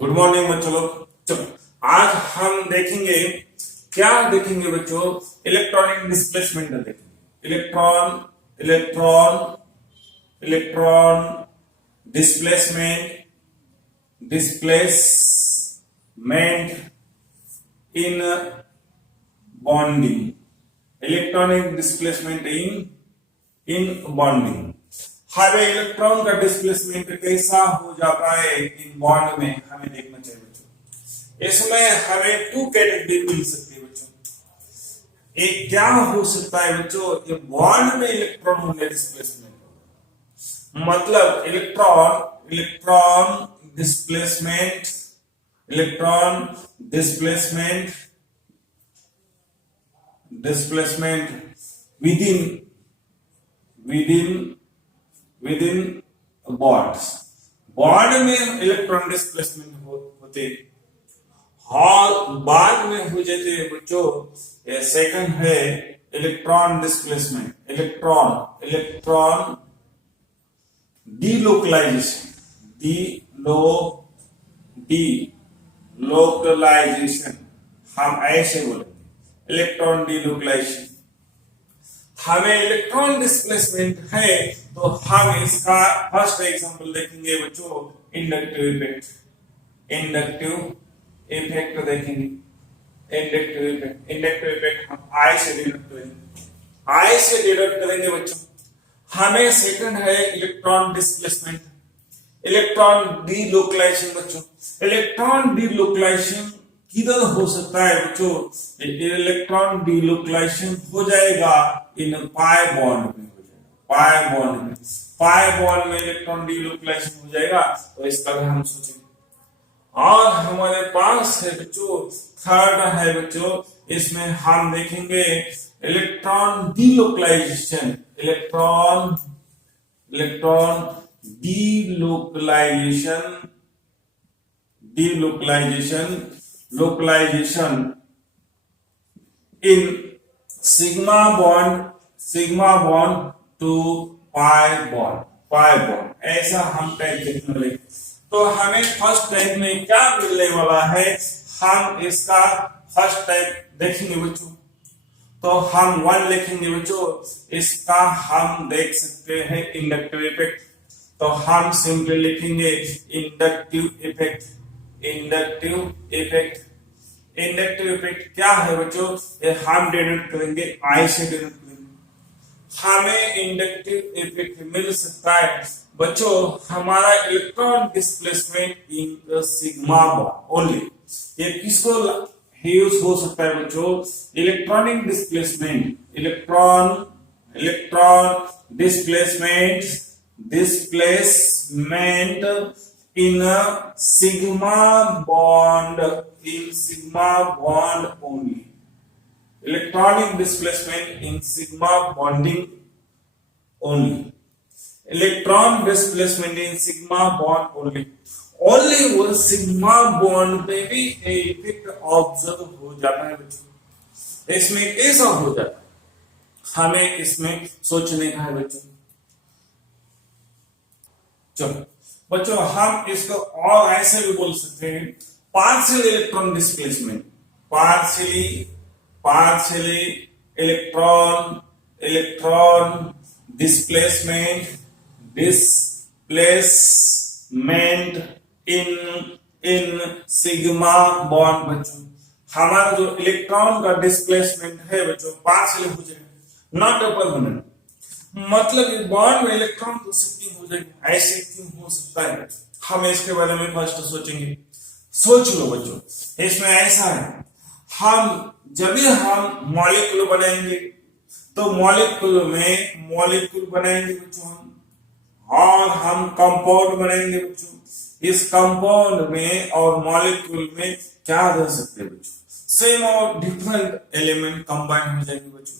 Good morning बच्चों लोग। चलो आज हम देखेंगे, क्या देखेंगे बच्चों? इलेक्ट्रॉनिक डिस्प्लेसमेंट देखेंगे। Electron electron electron displacement displacement in bonding. Electronic displacement in bonding. Her electron का डिस्प्लेसमेंट कैसा हो जाता है इन बॉन्ड में, हमें देखना चाहिए बच्चों। इसमें हमें टू कैटेगरी मिल सकती है बच्चों। एक क्या हो सकता है बच्चों, ये बॉन्ड में इलेक्ट्रॉन होंगे डिस्प्लेसमेंट, मतलब electron electron displacement electron displacement displacement within bonds. Bond में इलेक्ट्रॉन डिस्प्लेसमेंट होते और बाद में हो जाते हैं बच्चों। ये सेकंड है electron displacement, electron delocalization, delocalization हम ऐसे बोलेंगे, इलेक्ट्रॉन डीलोकलाइजेशन। हमें इलेक्ट्रॉन डिस्प्लेसमेंट है तो हम इसका फर्स्ट एग्जांपल देखेंगे बच्चों, इंडक्टिव इफेक्ट देखेंगे। इंडक्टिव इफेक्ट हम आई से डिडक्ट करेंगे बच्चों। हमें सेकंड है इलेक्ट्रॉन डिस्प्लेसमेंट, इलेक्ट्रॉन डीलोकलाइजेशन बच्चों। इलेक्ट्रॉन डीलोकलाइजेशन किधर हो सकता है बच्चों? इलेक्ट्रॉन डीलोकलाइजेशन हो जाएगा इन पाई बॉन्ड में, हो जाएगा पाई बॉन्ड में इलेक्ट्रॉन डीलोकलाइजेशन हो जाएगा। तो इसका भी हम सोचेंगे। और हमारे पास है बच्चों थर्ड है बच्चों, इसमें हम देखेंगे electron delocalization, electron localization in sigma bond to pi bond ऐसा हम टाइप देखने वाले। तो हमें फर्स्ट टाइप में क्या मिलने वाला है, हम इसका फर्स्ट टाइप देखेंगे बच्चों। तो हम वन लिखेंगे बच्चों, इसका हम देख सकते हैं इंडक्टिव इफेक्ट। तो हम सिंपली लिखेंगे इंडक्टिव इफेक्ट। इंडक्टिव इफेक्ट क्या है बच्चों? ये हम डिनोट करेंगे आई से डिनोट करेंगे। हमें इंडक्टिव इफेक्ट मिल सकता है बच्चों हमारा electron displacement in sigma bond only. ये किसको यूज हो सकता है बच्चों? Electron displacement in sigma bond only. Electronic displacement in sigma bonding only. Electron displacement in sigma bond only वो सिग्मा बॉन्ड पे भी इफेक्ट ऑब्जर्व हो जाता है बच्चों। इसमें कैसा हो जाता है, हमें इसमें सोचने का है बच्चों। चलो बच्चों हम इसको और ऐसे भी बोल सकते हैं, partial electron displacement, partially electron displacement in sigma bond बच्चों। हमारा जो इलेक्ट्रॉन का डिस्प्लेसमेंट है बच्चों पार्शियल हो जाएगा, नॉट परमानेंट। मतलब बॉन्ड में इलेक्ट्रॉन तो शिफ्टिंग हो जाएगी, ऐसे क्यों हो सकता है? हम इसके बारे में फर्स्ट सोचेंगे। सोच लो बच्चों, इसमें ऐसा है, हम जब भी हम मॉलिक्यूल बनाएंगे तो मॉलिक्यूल बनाएंगे बच्चों हम, और हम कंपाउंड बनाएंगे बच्चों। इस कंपाउंड में और मॉलिक्यूल में क्या रह सकते हैं बच्चों? सेम और डिफरेंट एलिमेंट कंबाइन हो जाएंगे बच्चों।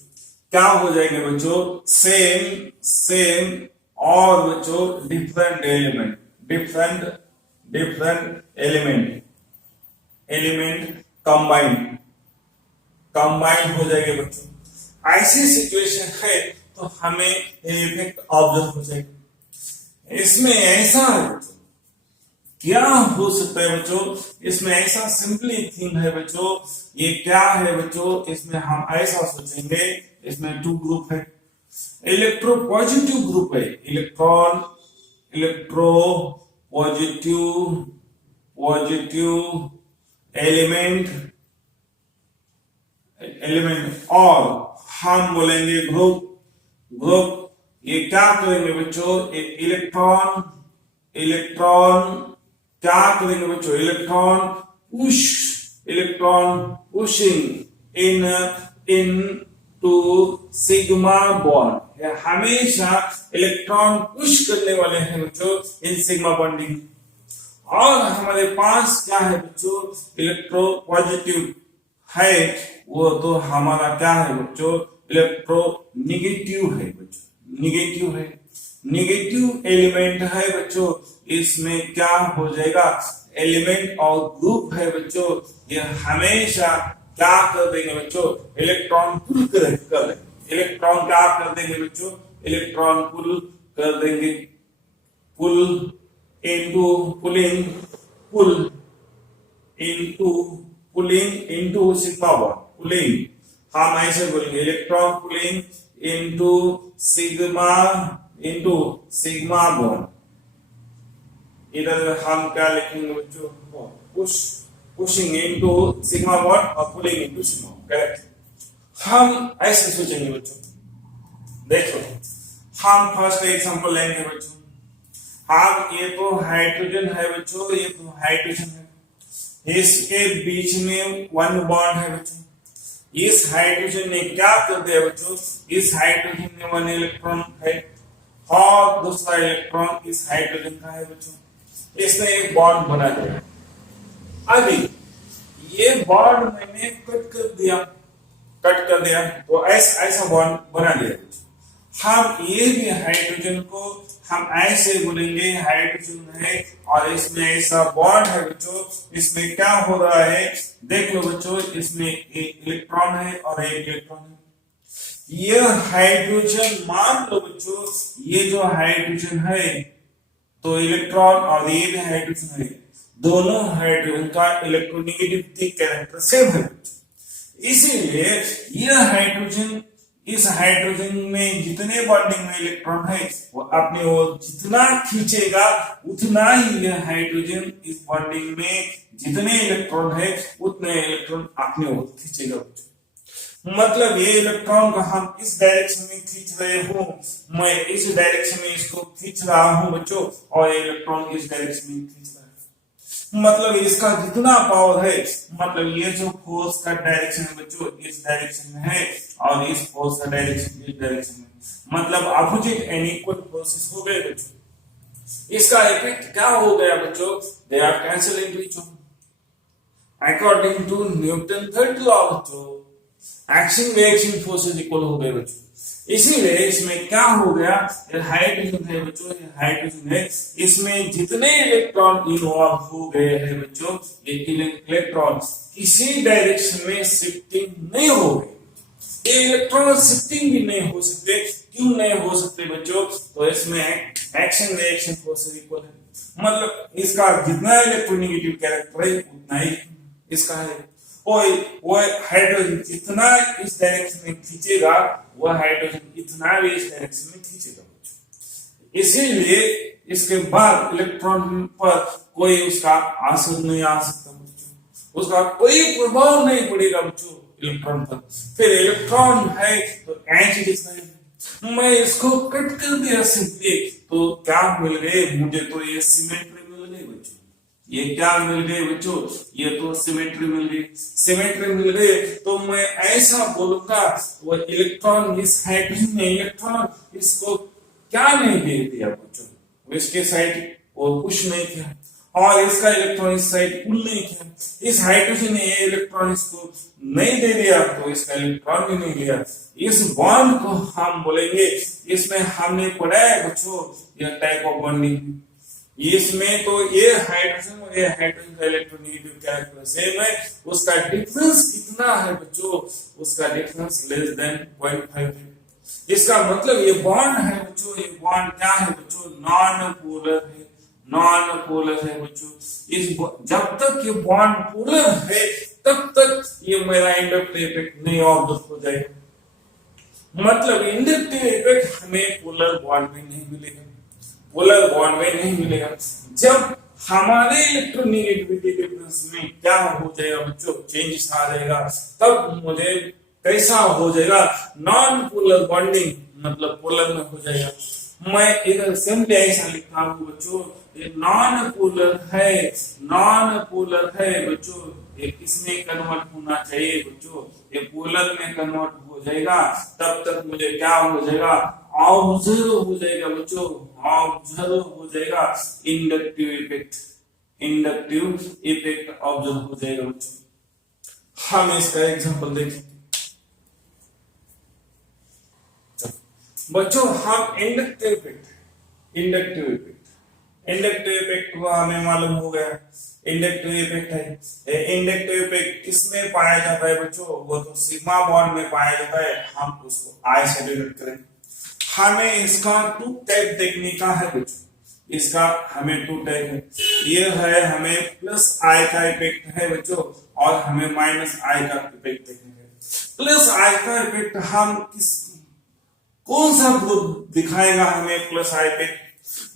क्या हो जाएंगे बच्चों? सेम और बच्चों डिफरेंट एलिमेंट कंबाइन हो जाएंगे बच्चों। ऐसी सिचुएशन है तो हमें इफेक्ट ऑब्जर्व हो जाएगा। इसमें ऐसा है क्या हो सकता है बच्चों? इसमें ऐसा सिंपली थिंग है बच्चों, ये क्या है बच्चों? इसमें हम ऐसा सोचेंगे, इसमें टू ग्रुप है, इलेक्ट्रो पॉजिटिव ग्रुप है, इलेक्ट्रो पॉजिटिव पॉजिटिव एलिमेंट और हम बोलेंगे ग्रुप ये क्या करेंगे बच्चों? इलेक्ट्रॉन क्या करेंगे बच्चों? Electron pushing into sigma bond, हमेशा इलेक्ट्रॉन पुश करने वाले हैं बच्चों इन सिग्मा बॉन्डिंग। और हमारे पास क्या है बच्चों? इलेक्ट्रो पॉजिटिव है, वो तो हमारा क्या है बच्चों? इलेक्ट्रो निगेटिव है बच्चों, निगेटिव एलिमेंट है बच्चों। इसमें क्या हो जाएगा? एलिमेंट और ग्रुप है बच्चों, ये हमेशा क्या कर देंगे बच्चों? इलेक्ट्रॉन पुल कर देंगे। इलेक्ट्रॉन क्या कर देंगे बच्चों? इलेक्ट्रॉन पुल कर देंगे, pull into pulling into sigma bond, pulling हम ऐसे बोलेंगे, electron pulling into sigma bond. इधर हम क्या लिखेंगे बच्चों? पुशिंग इनटू सिग्मा बॉन्ड और pulling into sigma bond, correct. हम ऐसे सोचेंगे बच्चों, देखो हम फर्स्ट एग्जांपल लेंगे बच्चों। हम ये तो हाइड्रोजन है बच्चों, ये तो हाइड्रोजन है, इसके बीच में वन बॉन्ड है बच्चों। इस हाइड्रोजन ने क्या कर दिया बच्चों? इस हाइड्रोजन में वन इलेक्ट्रॉन है और दूसरा इलेक्ट्रॉन इस हाइड्रोजन का है बच्चों, इसने एक बॉन्ड बना दिया। अभी ये बॉन्ड मैंने कट कर दिया तो ऐसा बॉन्ड बना दिया बच्चों। हम ये भी हाइड्रोजन को हम ऐसे बोलेंगे, हाइड्रोजन है और इसमें ऐसा बॉन्ड है बच्चों। इसमें क्या हो रहा है देख लो बच्चों, इसमें एक इलेक्ट्रॉन है और एक इलेक्ट्रॉन है। ये हाइड्रोजन मान लो बच्चों, ये जो हाइड्रोजन है तो इलेक्ट्रॉन और ये भी हाइड्रोजन है, दोनों हाइड्रोजन का इलेक्ट्रोनेगेटिविटी कैरेक्टर सेम है। इसीलिए यह हाइड्रोजन, इस हाइड्रोजन में जितने बॉन्डिंग में इलेक्ट्रॉन है वो अपने ओर जितना खींचेगा उतना ही यह हाइड्रोजन इस बॉन्डिंग में जितने इलेक्ट्रॉन है उतने इलेक्ट्रॉन अपने ओर खींचेगा। मतलब ये इलेक्ट्रॉन को हम इस डायरेक्शन में खींच रहे हूं, मैं इस डायरेक्शन में इसको खींच रहा हूं बच्चों, और ये इलेक्ट्रॉन इस डायरेक्शन में खींच रहा है। मतलब इसका जितना पावर है, मतलब ये जो फोर्स का डायरेक्शन है बच्चों इस डायरेक्शन में है और इस फोर्स का डायरेक्शन इस डायरेक्शन में, मतलब अपोजिट एंड इक्वल फोर्सेस हो गए बच्चों। इसका इफेक्ट क्या हो गया बच्चों? They are cancel into each other according to Newton third law बच्चों। एक्शन रिएक्शन फोर्सेस इक्वल हो गए बच्चों। इसीलिए इसमें क्या हो गया, हाइड्रोजन है बच्चों, हाइड्रोजन है, इसमें जितने इलेक्ट्रॉन इन्वॉल्व हो गए हैं बच्चों, ये इलेक्ट्रॉन किसी डायरेक्शन में शिफ्टिंग नहीं हो गए। ये इलेक्ट्रॉन शिफ्टिंग भी नहीं हो सकते। क्यों नहीं हो सकते बच्चों? तो इसमें एक्शन रिएक्शन फोर्सेस इक्वल है, मतलब इसका जितना इलेक्ट्रोनेगेटिव कैरेक्टर है उतना ही इसका है। वो हाइड्रोजन जितना इस डायरेक्शन में खींचेगा, वह हाइड्रोजन इतना भी इस डायरेक्शन में खींचेगा। इसीलिए इसके बाद इलेक्ट्रॉन पर कोई उसका असर नहीं आ सकता बच्चों, उसका कोई प्रभाव नहीं पड़ेगा बच्चों इलेक्ट्रॉन पर। फिर इलेक्ट्रॉन है तो एंटीडिस है, मैं इसको कट कर दिया सिंपली, तो क्या मिल गए मुझे? तो ये सिमेट्री मिल गई बच्चों। ये क्या मिल गए बच्चों? ये तो सिमेट्री मिल गई। सिमेट्री मिल गई तो मैं ऐसा बोलूंगा, वो इलेक्ट्रॉन इस हाइड्रोजन ने इलेक्ट्रॉन इसको क्या नहीं दे दिया बच्चों, इसके साइड वो पुश नहीं किया और इसका इलेक्ट्रॉन इस साइड पुल नहीं किया। इस हाइड्रोजन ने ये इलेक्ट्रॉन इसको नहीं दे दिया तो इसका इलेक्ट्रॉन भी नहीं लिया। इस बॉन्ड को हम बोलेंगे, इसमें हमने पढ़ा है बच्चों यह टाइप ऑफ बॉन्डिंग। इसमें तो ये हाइड्रोजन और ये हाइड्रोजन का इलेक्ट्रोनेगेटिव कैरेक्टर सेम है, उसका डिफरेंस कितना है बच्चों? उसका डिफरेंस लेस देन 0.5 है। इसका मतलब ये बॉन्ड है बच्चों, ये बॉन्ड क्या है बच्चों? नॉन पोलर है, नॉन पोलर है बच्चों। जब तक ये बॉन्ड पोलर है तब तक ये मेरा इंडक्टिव इफेक्ट नहीं ऑब्जर्व हो जाएगा। मतलब इंडक्टिव इफेक्ट हमें पोलर बॉन्ड में नहीं मिलेगा, पोलर बॉन्ड में नहीं मिलेगा। जब हमारे इलेक्ट्रोनेगेटिविटी डिफरेंस में क्या हो जाएगा बच्चों, चेंजेस आ जाएगा, तब मुझे कैसा हो जाएगा, नॉन पोलर बॉन्डिंग, मतलब पोलर में हो जाएगा। मैं एक सिंपली ऐसा लिखता हूँ बच्चों, ये नॉन पोलर है, नॉन पोलर है बच्चों, ये किसमें कन्वर्ट होना चाहिए बच्चों, ये पोलर में कन्वर्ट हो जाएगा। तब तक मुझे क्या हो जाएगा, ऑब्जर्व हो जाएगा बच्चों, ऑब्जर्व हो जाएगा inductive effect, inductive effect observe हो जाएगा बच्चों। हम इसका एग्जांपल देखेंगे बच्चों। हम inductive effect, inductive effect, inductive effect को हमें मालूम हो गया, इंडक्टिव इफेक्ट है। इंडक्टिव इफेक्ट किसमें पाया जाता है बच्चों, वो तो सिग्मा बॉन्ड में पाया जाता है। हम उसको आई से डिनोट करेंगे। हमें इसका टू टाइप देखने का है बच्चों, इसका हमें टू टाइप है। ये है हमें प्लस आई का इफेक्ट है बच्चों, और हमें माइनस आई का इफेक्ट देखना है। प्लस आई का इफेक्ट हम किस, कौन सा ग्रुप दिखाएगा हमें प्लस आई पे,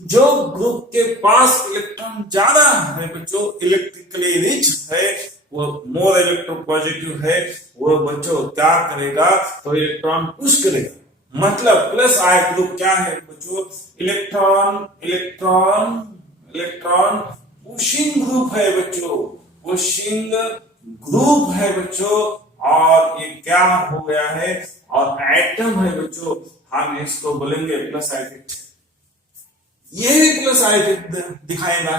जो ग्रुप के पास इलेक्ट्रॉन ज्यादा है बच्चों, इलेक्ट्रिकली रिच है, वो मोर इलेक्ट्रोपॉजिटिव है, वो बच्चों क्या करेगा, तो इलेक्ट्रॉन पुश करेगा। मतलब प्लस आई ग्रुप क्या है बच्चों, electron electron electron pushing group है बच्चों, पुशिंग ग्रुप है बच्चों। और ये क्या हो गया है, और एटम है बच्चों, हम इसको बोलेंगे प्लस आई इफेक्ट, ये प्लस आई इफेक्ट दिखाएगा।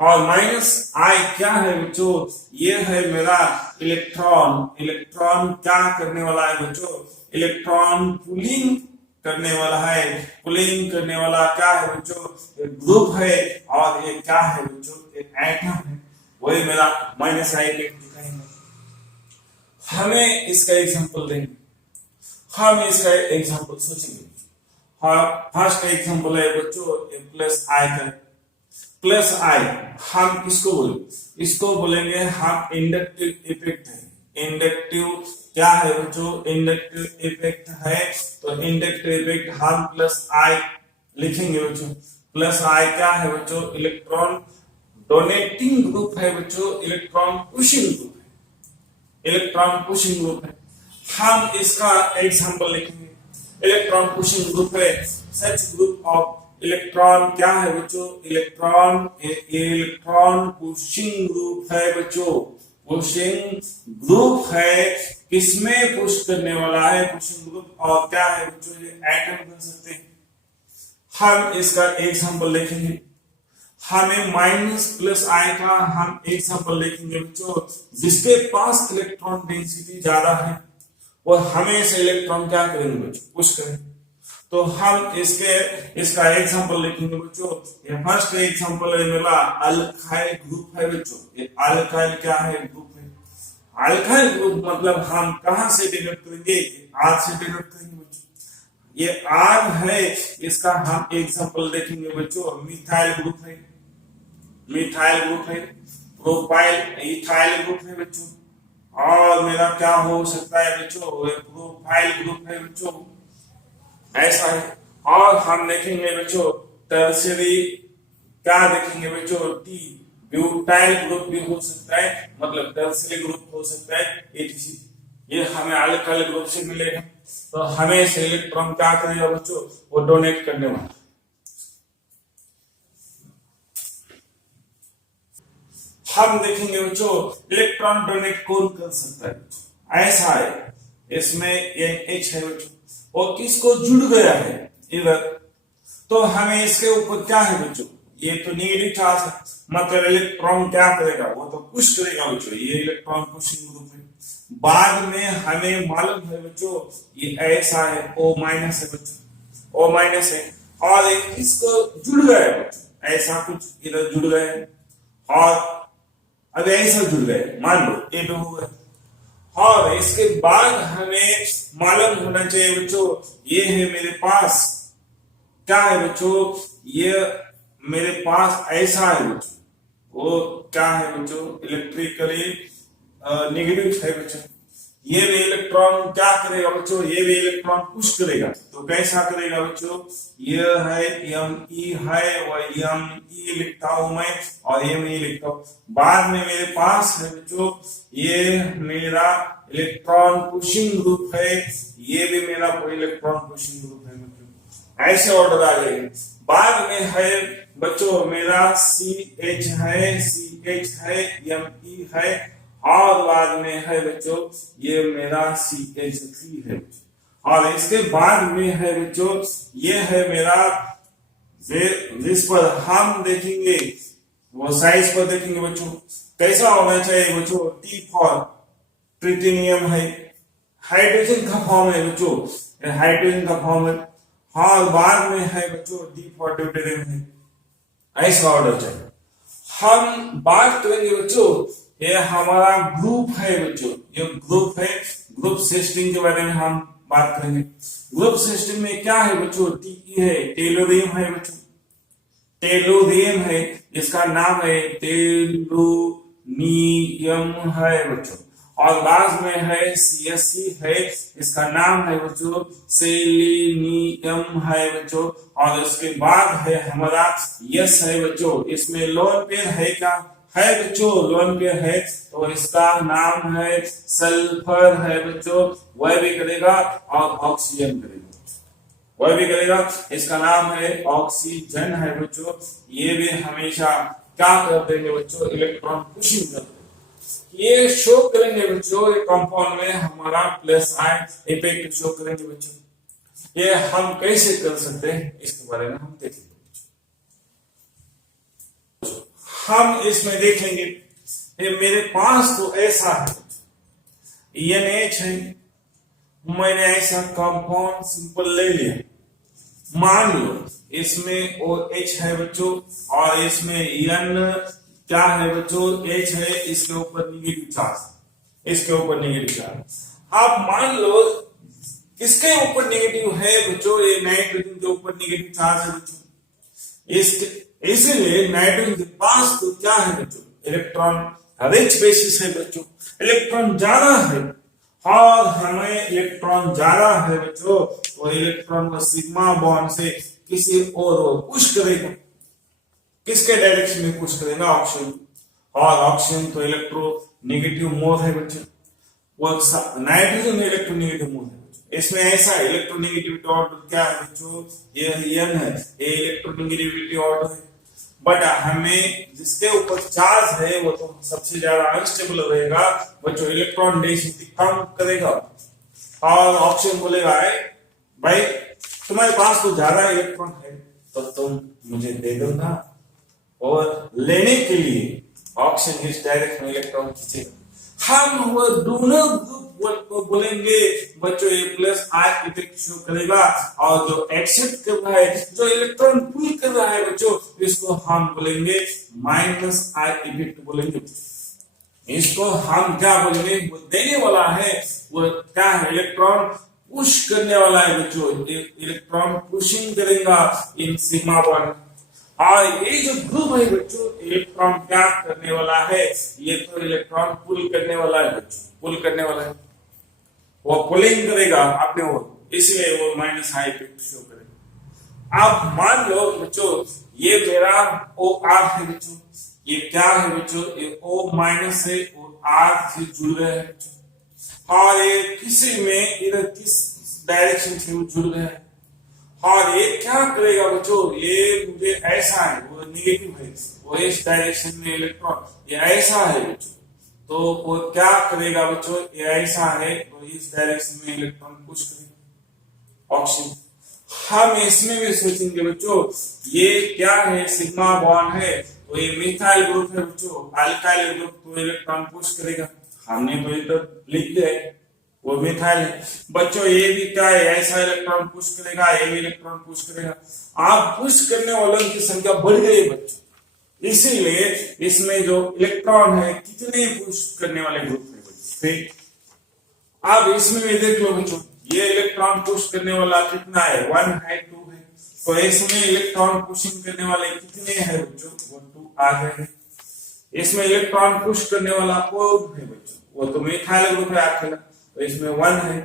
और माइनस आई क्या है बच्चों, ये है मेरा इलेक्ट्रॉन, इलेक्ट्रॉन क्या करने वाला है बच्चों, इलेक्ट्रॉन पुलिंग करने वाला है, पुलिंग करने वाला क्या है बच्चों, एक ग्रुप है। और ये क्या है बच्चों, एक एटम है, वही मेरा माइनस आई इफेक्ट दिखाएंगे। हमें इसका एग्जांपल देंगे, हम इसका एग्जांपल सोचेंगे। हाँ, फर्स्ट एग्जांपल है बच्चों प्लस आई का, प्लस आई हम किसको बोलेंगे, इसको बोलेंगे हम इंडक्टिव इफेक्ट है। इंडक्टिव क्या है बच्चों, इंडक्टिव इफेक्ट है, तो इंडक्टिव इफेक्ट हम प्लस आई लिखेंगे बच्चों। प्लस आई क्या है बच्चों, इलेक्ट्रॉन डोनेटिंग ग्रुप है बच्चों, इलेक्ट्रॉन पुशिंग ग्रुप है, इलेक्ट्रॉन पुशिंग ग्रुप है। हम इसका एग्जांपल लिखेंगे, इलेक्ट्रॉन पुशिंग ग्रुप है, सच ग्रुप ऑफ इलेक्ट्रॉन क्या है बच्चों, इलेक्ट्रॉन इलेक्ट्रॉन पुशिंग ग्रुप है बच्चों, पुशिंग ग्रुप है, किसमें पुश करने वाला है, पुशिंग ग्रुप। और क्या है बच्चों, ये एटम बन सकते हैं। हम इसका एग्जांपल लिखेंगे, हमें माइनस प्लस आई का हम एग्जांपल लिखेंगे बच्चों, जिसके पास इलेक्ट्रॉन डेंसिटी ज्यादा है वो हमेशा इलेक्ट्रॉन क्या करेंगे बच्चों, पुश करेंगे। तो हम इसका एग्जांपल लिखेंगे बच्चों। ये फर्स्ट एग्जांपल है मेरा अल्काइल ग्रुप है बच्चों, ये अल्काइल क्या है, ग्रुप है। अल्काइल ग्रुप मतलब हम कहां से डिनोट करेंगे, आर से डिनोट करेंगे बच्चों। ये आर है, इसका हम एग्जांपल देखेंगे बच्चों, मिथाइल ग्रुप है, मिथाइल ग्रुप है, प्रोपाइल इथाइल ग्रुप है बच्चों। और मेरा क्या हो सकता है बच्चों, प्रोपाइल ग्रुप है बच्चों, ऐसा है। और हम देखेंगे बच्चों टर्शियरी, क्या देखेंगे बच्चों, टी ब्यूटाइल ग्रुप भी हो सकता है, मतलब टर्शियरी ग्रुप हो सकता है, एटीसी। ये हमें अल्काइल ग्रुप से मिलेगा। तो हमें से इलेक्ट्रॉन क्या करेगा बच्चों, वो डोनेट करने वाला। हम देखेंगे बच्चों इलेक्ट्रॉन डोनेट कौन कर सकता है, ऐसा है, इसमें NH है बच्चों, वो किसको जुड़ गया है इधर। तो हमें इसके ऊपर क्या है बच्चों, ये तो नेगेटिव चार्ज है, मतलब इलेक्ट्रॉन क्या करेगा, वो तो पुश करेगा बच्चों, ये इलेक्ट्रॉन पुशिंग ग्रुप है। बाद में हमें मालूम है बच्चों ये ऐसा है, O माइनस है बच्चों, O माइनस है, और इसको जुड़ गया है बच्चों, ऐसा कुछ इधर जुड़ गया है, और अब ऐसा जुड़ गए, मान लो ये भी हो गया। और इसके बाद हमें मालूम होना चाहिए बच्चों, ये है मेरे पास क्या है बच्चों, ये मेरे पास ऐसा है बच्चों, वो क्या है बच्चों, इलेक्ट्रिकली नेगेटिव है बच्चों। ये भी इलेक्ट्रॉन क्या करेगा बच्चों, ये भी इलेक्ट्रॉन पुश करेगा। तो कैसा करेगा बच्चों, ये है Me है और Me लिखता हूं मैं और Me लिखता हूं। बाद में मेरे पास है बच्चों, ये मेरा इलेक्ट्रॉन पुशिंग ग्रुप है, ये भी मेरा कोई इलेक्ट्रॉन पुशिंग ग्रुप है बच्चों। ऐसे ऑर्डर आ जाएंगे। बाद में है बच्चों मेरा CH है, CH है, Me है और बाद में है बच्चों ये मेरा CH3 है। और इसके बाद में है बच्चों ये है मेरा, जिस पर हम देखेंगे वो साइज पर देखेंगे बच्चों कैसा होना चाहिए बच्चों। T फॉर ट्रिटिनियम है, हाइड्रोजन का फॉर्म है बच्चों, हाइड्रोजन का फॉर्म है। और बाद में है बच्चों D फॉर ड्यूटेरियम है। ऐसा ऑर्डर चाहिए। हम बात करेंगे बच्चों, ये हमारा ग्रुप है बच्चों, ये ग्रुप है, ग्रुप सिस्टम के बारे में हम बात करेंगे। ग्रुप सिस्टम में क्या है बच्चों, Te है, टेलोरियम है बच्चों, टेलोरियम है, इसका नाम है टेलोनियम है बच्चों। और बाद में है CSC है, इसका नाम है बच्चों सेलेनियम है बच्चों। और इसके बाद है हमारा यस है बच्चों, इसमें लोन पेयर है क्या है बच्चों, लोन पेयर है, तो इसका नाम है सल्फर है बच्चों, वह भी करेगा और ऑक्सीजन करेगा, वह भी करेगा, इसका नाम है ऑक्सीजन है बच्चों। ये भी हमेशा क्या करते हैं बच्चों, इलेक्ट्रॉन पुशिंग करते हैं। ये शो करेंगे बच्चों, ये कंपाउंड में हमारा प्लस आयन इफेक्ट शो करेंगे बच्चों। ये हम कैसे कर सकते हैं इसके बारे में हम देखेंगे। हम इसमें देखेंगे, ये मेरे पास तो ऐसा है NH है, मैंने ऐसा कंपाउंड सिंपल ले लिया। मान लो इसमें OH है बच्चों और इसमें N क्या है बच्चों, H है, इसके ऊपर निगेटिव चार्ज, इसके ऊपर निगेटिव चार्ज। आप मान लो किसके ऊपर निगेटिव है बच्चों, ये नाइट्रोजन के ऊपर निगेटिव चार्ज है बच्चों। इसलिए नाइट्रोजन के पास तो क्या है बच्चों, इलेक्ट्रॉन रिच बेसिस है बच्चों, इलेक्ट्रॉन ज्यादा है। और हमें इलेक्ट्रॉन ज्यादा है बच्चों, तो इलेक्ट्रॉन को सिग्मा बॉन्ड से किसी और पुश करेगा। किसके डायरेक्शन में पुश करेगा, ऑक्सीजन। और ऑक्सीजन तो इलेक्ट्रो नेगेटिव मोल है बच्चों, वो नाइट्रोजन इलेक्ट्रोनेगेटिव मोल है बच्चों। इसमें ऐसा इलेक्ट्रोनेगेटिविटी ऑर्डर क्या है बच्चों, ये N है, ये इलेक्ट्रोनेगेटिविटी ऑर्डर है। बट हमें जिसके ऊपर चार्ज है वो तो सबसे ज्यादा अनस्टेबल रहेगा बच्चों, इलेक्ट्रॉन डेंसिटी कम करेगा। और ऑक्सीजन बोलेगा भाई तुम्हारे पास तो ज्यादा इलेक्ट्रॉन है तो तुम मुझे दे दो ना, और लेने के लिए ऑक्सीजन इस डायरेक्शन में इलेक्ट्रॉन खींचेगा। हम वो दोनों ग्रुप को बोलेंगे बच्चों ये प्लस आई इफेक्ट शो करेगा, और जो एक्सेप्ट कर रहा है, जो इलेक्ट्रॉन पुल कर रहा है बच्चों, इसको हम बोलेंगे माइनस आई इफेक्ट बोलेंगे। इसको हम क्या बोलेंगे, वो देने वाला है, वो क्या है, इलेक्ट्रॉन पुश करने वाला है बच्चों, इलेक्ट्रॉन पुशिंग करेगा इन सिग्मा बॉन्ड। और ये जो ग्रुप है बच्चों, इलेक्ट्रॉन क्या करने वाला है, ये तो इलेक्ट्रॉन पुल करने वाला है बच्चों, पुल करने वाला है, वो पुलिंग करेगा अपने ओर, इसलिए वो माइनस आई इफेक्ट शो करेगा। आप मान लो बच्चों ये मेरा OR है बच्चों, ये क्या है बच्चों, ये O माइनस है और R से जुड़ रहे हैं बच्चों। और ये किसी में इधर किस डायरेक्शन से जुड़ रहे हैं, और ये क्या करेगा बच्चों, ये मुझे ऐसा है, वो नेगेटिव है, वो इस डायरेक्शन में इलेक्ट्रॉन, ये ऐसा है बच्चों, तो वो क्या करेगा बच्चों, ये ऐसा है, तो इस डायरेक्शन में इलेक्ट्रॉन पुश करेगा ऑक्सीजन। हम इसमें भी सोचेंगे बच्चों, ये क्या है, सिग्मा बॉन्ड है, तो ये मिथाइल ग्रुप है बच्चों, अल्काइल ग्रुप, तो इलेक्ट्रॉन पुश करेगा। हमने तो इधर लिख दिया है वो मिथाइल है बच्चों। ये भी क्या है, ऐसा इलेक्ट्रॉन पुश करेगा, ये भी इलेक्ट्रॉन पुश करेगा। आप पुश करने वालों की संख्या बढ़ गई बच्चों, इसीलिए इसमें जो इलेक्ट्रॉन है कितने पुश करने वाले ग्रुप है बच्चों। अब इसमें भी देख लो बच्चों, ये इलेक्ट्रॉन पुश करने वाला कितना है, 1 है, 2 है, तो इसमें इलेक्ट्रॉन पुशिंग करने वाले कितने हैं बच्चों, वो 2 आ गए। इसमें इलेक्ट्रॉन पुश करने वाला कौन है बच्चों, वो तो मिथाइल ग्रुप है अकेला, तो इसमें 1 है,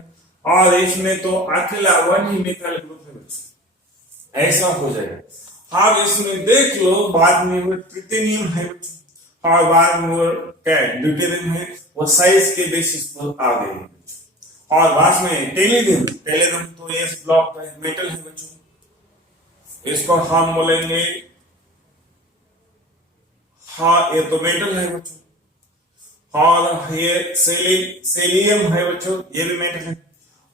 और इसमें तो अकेला 1 ही मिथाइल ग्रुप है बच्चों, ऐसा हो जाएगा। हाँ इसमें देख लो बाद में वो ट्रिटिनियम है बच्चों, और बाद में वो क्या ड्यूटेरियम है, वो साइज के बेसिस पर आ गए। और बाद में टेलिडियम, टेलिडियम तो एस ब्लॉक का मेटल है बच्चों, इसको हम बोलेंगे, हाँ ये तो मेटल है बच्चों, और ये सेलियम है बच्चों, ये भी मेटल है।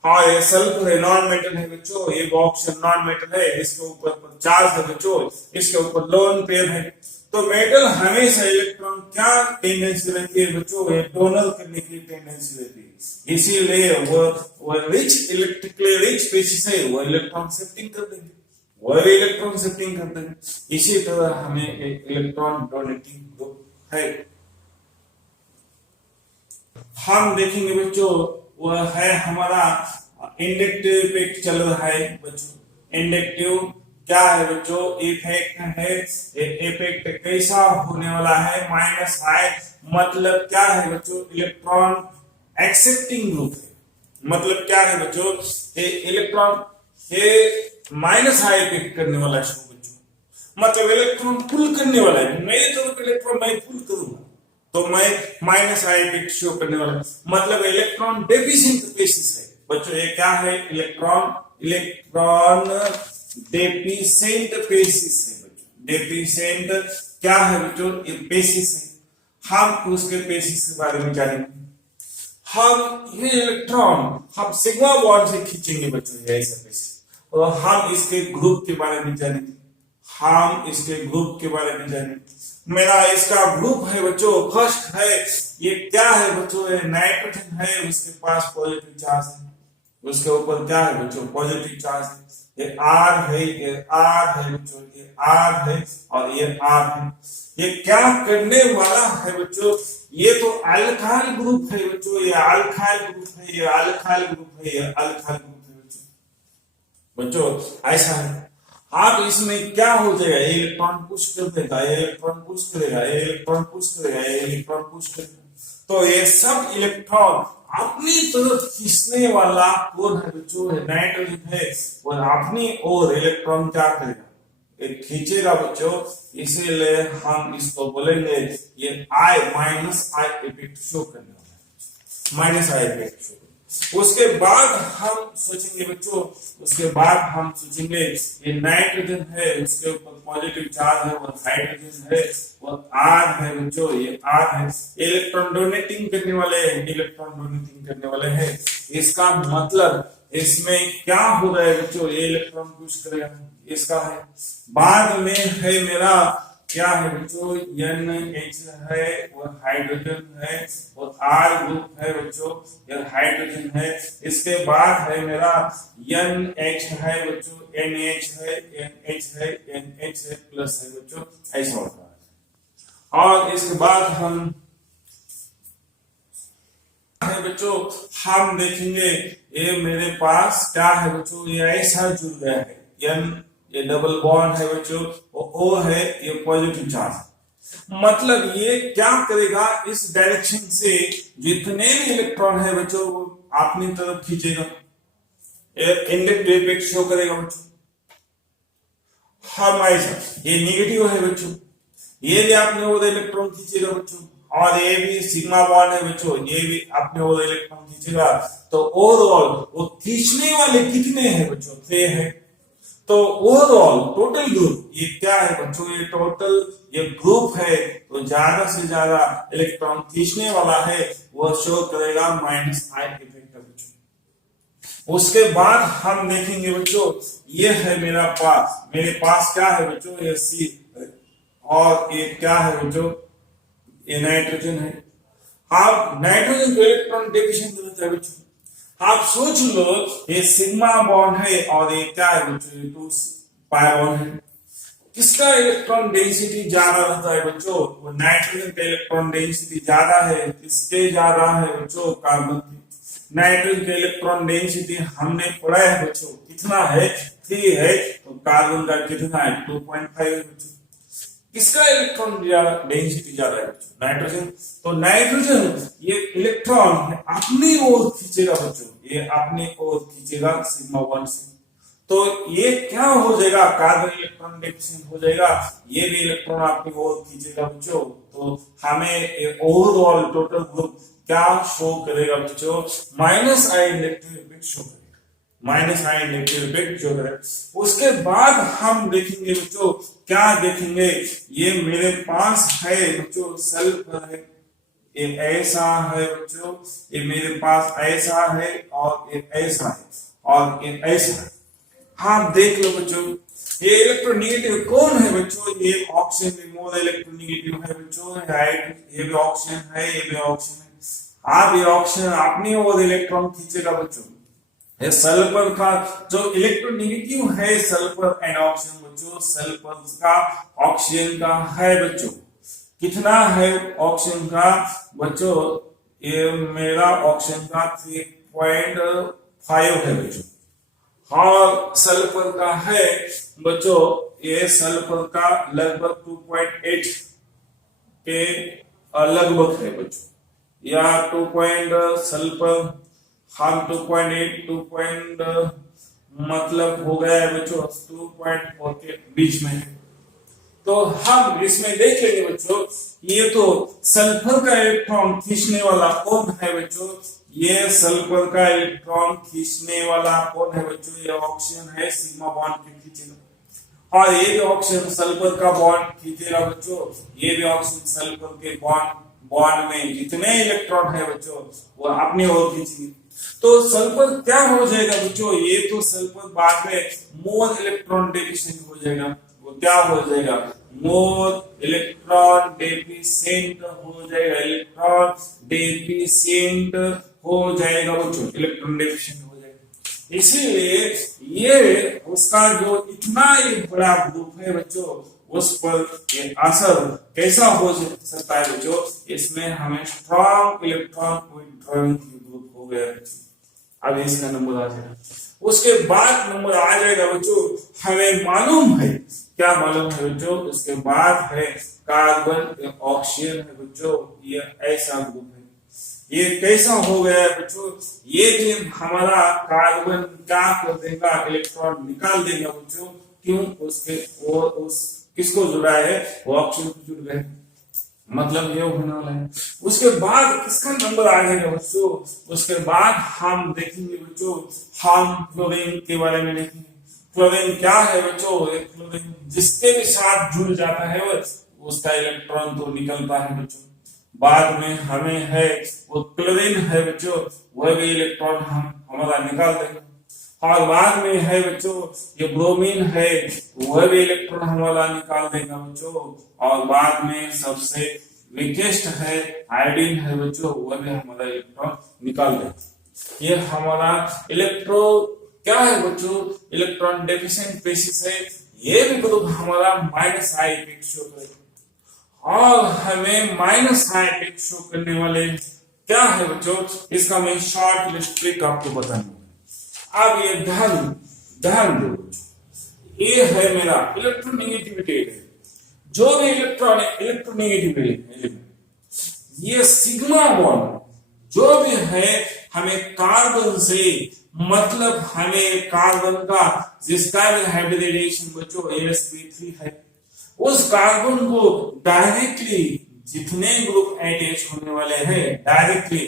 हाँ ये सल्फर है, नॉन मेटल है बच्चों, ये ऑक्सीजन नॉन मेटल है, इसके ऊपर चार्ज है बच्चों, इसके ऊपर लोन पेयर है। तो मेटल हमेशा इलेक्ट्रॉन क्या टेंडेंसी रहती है बच्चों, ये डोनर करने की टेंडेंसी रहती है, इसीलिए वो रिच इलेक्ट्रिकली रिच स्पीशीज है, वो इलेक्ट्रॉन शिफ्टिंग कर देंगे, वो इलेक्ट्रॉन शिफ्टिंग करते हैं। इसी तरह हमें एक इलेक्ट्रॉन डोनेटिंग ग्रुप है। हम देखेंगे बच्चों वह है हमारा इंडक्टिव इफेक्ट चल रहा है बच्चों। इंडक्टिव क्या है बच्चों, इफेक्ट है, इफेक्ट कैसा होने वाला है, माइनस है, मतलब क्या है बच्चों, इलेक्ट्रॉन एक्सेप्टिंग ग्रुप है। मतलब क्या है बच्चों, इलेक्ट्रॉन ये माइनस आई इफेक्ट करने वाला है बच्चों, मतलब इलेक्ट्रॉन पुल करने वाला है, मेरी तरफ इलेक्ट्रॉन मैं पुल करूंगा तो मैं माइनस आई इफेक्ट शो करने वाला है, मतलब इलेक्ट्रॉन डेफिशिएंट स्पीशीज है बच्चों। ये क्या है, इलेक्ट्रॉन डेफिशिएंट स्पीशीज है बच्चों। डेफिशिएंट क्या है बच्चों, ये स्पीशीज है। हम उसके स्पीशीज के बारे में जानेंगे। हम ये इलेक्ट्रॉन हम सिग्मा बॉन्ड से खींचेंगे बच्चों, ऐसा स्पीशीज, और हम इसके ग्रुप के बारे में जानेंगे। हम इसके ग्रुप के बारे में जानेंगे। मेरा इसका ग्रुप है बच्चों, फर्स्ट है, ये क्या है बच्चों, ये नाइट्रोजन है, उसके पास पॉजिटिव चार्ज है, उसके ऊपर क्या है बच्चों, पॉजिटिव चार्ज है। ये आर है, ये आर है बच्चों, ये आर है और ये आर है। ये क्या करने वाला है बच्चों, ये तो अल्काइल ग्रुप है बच्चों, ये अल्काइल ग्रुप है, ये अल्काइल ग्रुप है, ये अल्काइल ग्रुप है बच्चों, ऐसा है। आप इसमें क्या हो जाएगा, इलेक्ट्रॉन पुश कर देगा, इलेक्ट्रॉन पुश करेगा, इलेक्ट्रॉन पुश करेगा, इलेक्ट्रॉन पुश करेगा, तो ये सब इलेक्ट्रॉन अपनी तरफ खींचने वाला कौन है बच्चों, नाइट्रोजन है, और अपनी ओर इलेक्ट्रॉन क्या करेगा, एक खींचेगा बच्चों। इसीलिए हम इसको बोलेंगे ये आई माइनस आई इफेक्ट शो करने वाला है, माइनस आई इफेक्ट शो। उसके बाद हम सोचेंगे बच्चों, उसके बाद हम सोचेंगे ये नाइट्रोजन है, उसके ऊपर पॉजिटिव चार्ज है, और हाइड्रोजन है, और आर है बच्चों, ये आर है, इलेक्ट्रॉन डोनेटिंग करने वाले हैं, इलेक्ट्रॉन डोनेटिंग करने वाले हैं। इसका मतलब इसमें क्या हो रहा है बच्चों, ये इलेक्ट्रॉन पुश करेगा, इसका है। बाद में है मेरा क्या है बच्चों, NH है और हाइड्रोजन है, और R ग्रुप है बच्चों, यह हाइड्रोजन है। इसके बाद है मेरा NH है बच्चों, NH है, NH है, NH है, प्लस है बच्चों, ऐसा होता है। और इसके बाद हम है बच्चों, हम देखेंगे ये मेरे पास क्या है बच्चों, ये ऐसा जुड़ गया है, ये डबल बॉन्ड है बच्चों, O है, ये पॉजिटिव चार्ज, मतलब ये क्या करेगा, इस डायरेक्शन से जितने भी इलेक्ट्रॉन है बच्चों वो अपनी तरफ खींचेगा, इंडक्टिव इफेक्ट शो करेगा बच्चों। हम ऐसा, ये नेगेटिव है बच्चों, ये भी अपने ओर इलेक्ट्रॉन खींचेगा बच्चों, और ये भी सिग्मा बॉन्ड है बच्चों, ये भी अपने ओर इलेक्ट्रॉन खींचेगा। तो ओवरऑल वो खींचने वाले कितने हैं बच्चों, 3 है। तो ओवरऑल टोटल ग्रुप ये क्या है बच्चों, ये टोटल ये ग्रुप है, तो ज्यादा से ज्यादा इलेक्ट्रॉन खींचने वाला है, वो शो करेगा माइनस आई इफेक्ट बच्चों। उसके बाद हम देखेंगे बच्चों, ये है मेरे पास क्या है बच्चों, ये C, और ये क्या है बच्चों, ये नाइट्रोजन है। आप नाइट्रोजन को इलेक्ट्रॉन डेफिशिएंट रहता है बच्चों। आप सोच लो ये सिग्मा बॉन्ड है, और ये क्या है बच्चों, ये 2 पाई बॉन्ड है। किसका इलेक्ट्रॉन डेंसिटी ज्यादा रहता है बच्चों, वो नाइट्रोजन का इलेक्ट्रॉन डेंसिटी ज्यादा है, किसके ज्यादा है बच्चों, कार्बन की। नाइट्रोजन का इलेक्ट्रॉन डेंसिटी हमने पढ़ा है बच्चों, कितना है 3 है, तो कार्बन का कितना है 2.5 है बच्चों। किसका इलेक्ट्रॉन ज्यादा डेंसिटी ज्यादा है बच्चों, नाइट्रोजन। तो नाइट्रोजन ये इलेक्ट्रॉन अपनी ओर खींचेगा बच्चों, ये अपनी ओर खींचेगा सिग्मा 1 से। तो ये क्या हो जाएगा, कार्बन इलेक्ट्रॉन डेफिशिएंट हो जाएगा, ये भी इलेक्ट्रॉन अपनी ओर खींचेगा बच्चों। तो हमें ओवरऑल टोटल ग्रुप क्या शो करेगा बच्चों, माइनस आई इलेक्ट्रिक इफेक्ट शो करेगा, माइनस आई इलेक्ट्रिक इफेक्ट शो करेगा। उसके बाद हम देखेंगे बच्चों, क्या देखेंगे, ये मेरे पास है बच्चों सल्फर है, ये ऐसा है बच्चों, ये मेरे पास ऐसा है और ये ऐसा है और ये ऐसा है। आप देख लो बच्चों, ये इलेक्ट्रोनेगेटिव कौन है बच्चों, ये ऑक्सीजन भी मोर इलेक्ट्रोनेगेटिव है बच्चों, राइट, ये भी ऑक्सीजन है, ये भी ऑक्सीजन है। आप ये ऑक्सीजन अपनी ओर इलेक्ट्रॉन खींचेगा बच्चों। ये सल्फर का जो इलेक्ट्रोनेगेटिव है, सल्फर एंड ऑक्सीजन बच्चों, सल्फर का ऑक्सीजन का है बच्चों, कितना है ऑक्सीजन का बच्चों, ये मेरा ऑक्सीजन का 3.5 है बच्चों, और सल्फर का है बच्चों, ये सल्फर का लगभग 2.8 के लगभग है बच्चों, या 2. सल्फर हम 2.8 मतलब हो गया है बच्चों 2.4 के बीच में है। तो हम इसमें देख लेंगे बच्चों, ये तो सल्फर का इलेक्ट्रॉन खींचने वाला कौन है बच्चों, ये सल्फर का इलेक्ट्रॉन खींचने वाला कौन है बच्चों, ये ऑक्सीजन है, सिग्मा बॉन्ड के खींचेगा, और ये भी ऑक्सीजन सल्फर का बॉन्ड खींचेगा बच्चों, ये भी ऑक्सीजन सल्फर के बॉन्ड में जितने इलेक्ट्रॉन है बच्चों वो अपनी ओर खींचेंगे। तो सल्फर क्या हो जाएगा बच्चों, ये तो सल्फर बाद में मोर इलेक्ट्रॉन डेफिशिएंट हो जाएगा, वो क्या हो जाएगा, मोर इलेक्ट्रॉन डेफिशिएंट हो जाएगा, इलेक्ट्रॉन डेफिशिएंट हो जाएगा बच्चों, इलेक्ट्रॉन डेफिशिएंट हो जाएगा। इसीलिए ये उसका जो इतना ही बड़ा ग्रुप है बच्चों, उस पर ये असर कैसा हो सकता है बच्चों, इसमें हमें स्ट्रॉन्ग इलेक्ट्रॉन विथड्रॉइंग ग्रुप हो गया बच्चों। अब इसका नंबर आ जाएगा, उसके बाद नंबर आ जाएगा बच्चों, हमें मालूम है, क्या मालूम है बच्चों, उसके बाद है कार्बन ऑक्सीजन है बच्चों, ये ऐसा ग्रुप है, ये कैसा हो गया है बच्चों, ये भी हमारा कार्बन क्या कर देगा, इलेक्ट्रॉन निकाल देगा बच्चों, क्यों, उसके और उस किसको जुड़ा है, वो ऑक्सीजन को जुड़ गए, मतलब ये होने वाला है। उसके बाद किसका नंबर आ जाएगा बच्चों, उसके बाद हम देखेंगे बच्चों, हम क्लोरीन के बारे में देखेंगे। क्लोरीन क्या है बच्चों, क्लोरीन जिसके भी साथ जुड़ जाता है उसका इलेक्ट्रॉन तो निकलता है बच्चों। बाद में हमें है वो क्लोरीन है बच्चों, वह भी इलेक्ट्रॉन हम हमारा निकाल देंगे। और बाद में है बच्चों ये ब्रोमीन है, वह भी इलेक्ट्रॉन हमारा निकाल देगा बच्चों। और बाद में सबसे वीकेस्ट है आयोडीन है बच्चों, वह भी हमारा इलेक्ट्रॉन निकाल देगा। ये हमारा इलेक्ट्रो क्या है बच्चों, इलेक्ट्रॉन डेफिशिएंट स्पीशीज है, ये भी ग्रुप हमारा माइनस आई इफेक्ट शो करेगा। और हमें माइनस आई इफेक्ट शो करने वाले क्या है बच्चों, इसका मैं शॉर्ट लिस्ट ट्रिक आपको बताऊंगा। अब ये ध्यान दो, ये है मेरा इलेक्ट्रोनेगेटिविटी है, जो भी इलेक्ट्रॉन इलेक्ट्रोनेगेटिव एलिमेंट, ये सिग्मा बॉन्ड जो भी है हमें कार्बन से मतलब हमें कार्बन का जिसका भी हाइब्रिडाइजेशन बच्चों sp3 है, उस कार्बन को डायरेक्टली जितने ग्रुप अटैच होने वाले हैं डायरेक्टली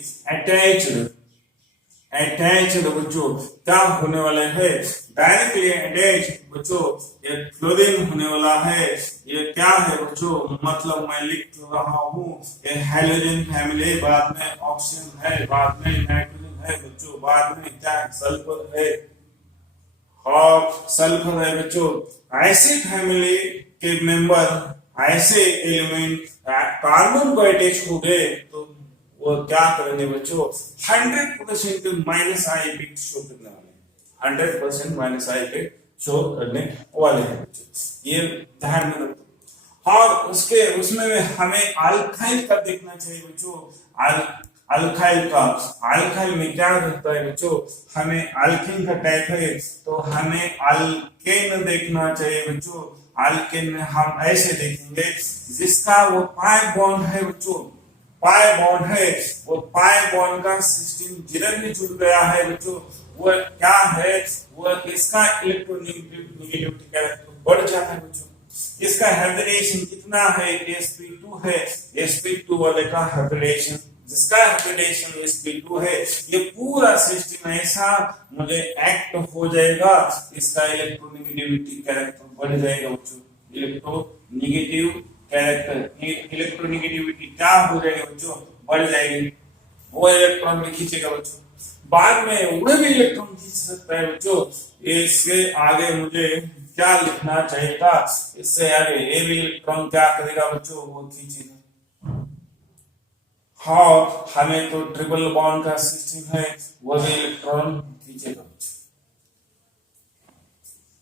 अटैच्ड बच्चों क्या होने वाला है, डायरेक्टली अटैच बच्चों ये क्लोरीन होने वाला है। ये क्या है बच्चों, मतलब मैं लिख रहा हूँ, ये हाइड्रोजन फैमिली, बाद में ऑक्सीजन है, बाद में नाइट्रोजन है बच्चों, बाद में क्या सल्फर है और सल्फर है बच्चों। ऐसे फैमिली के मेंबर ऐसे एलिमेंट कार्बन को अटैच हो गए तो वो क्या करेंगे बच्चों, 100% माइनस आई इफेक्ट शो करने वाले, 100% माइनस आई इफेक्ट शो करने वाले हैं बच्चों, ये ध्यान में रखो। और उसमें हमें अल्काइल का देखना चाहिए बच्चों, अल्काइल का। अल्काइल में क्या रहता है बच्चों, हमें अल्कीन का टाइप है तो हमें अल्केन देखना चाहिए बच्चों। अल्केन में हम ऐसे देखेंगे जिसका वो पाई बॉन्ड है बच्चों, पाई बॉन्ड है, वो पाई बॉन्ड का सिस्टीन डायरेक्टली जुड़ गया है बच्चों, वो क्या है, वो इसका इलेक्ट्रोनेगेटिविटी कैरेक्टर बढ़ जाता है बच्चों। इसका हाइब्रिडेशन कितना है, sp2 है, sp2 वाले का हाइब्रिडेशन, जिसका हाइब्रिडेशन sp2 है, ये पूरा सिस्टम ऐसा मुझे एक्ट हो जाएगा, इसका इलेक्ट्रोनेगेटिविटी कैरेक्टर बढ़ जाएगा बच्चों। इलेक्ट्रोनेगेटिव कैरेक्टर, इलेक्ट्रोनेगेटिविटी क्या हो जाएगा बच्चों, बढ़ जाएगी, वो इलेक्ट्रॉन में खींचेगा बच्चों। बाद में वह भी इलेक्ट्रॉन खींच सकता है बच्चों। इसके आगे मुझे क्या लिखना चाहिए था, इससे आगे ये भी इलेक्ट्रॉन क्या करेगा बच्चों, वो खींचेगा। हाँ, हमें तो ट्रिपल बॉन्ड का सिस्टम है, वो भी इलेक्ट्रॉन खींचेगा।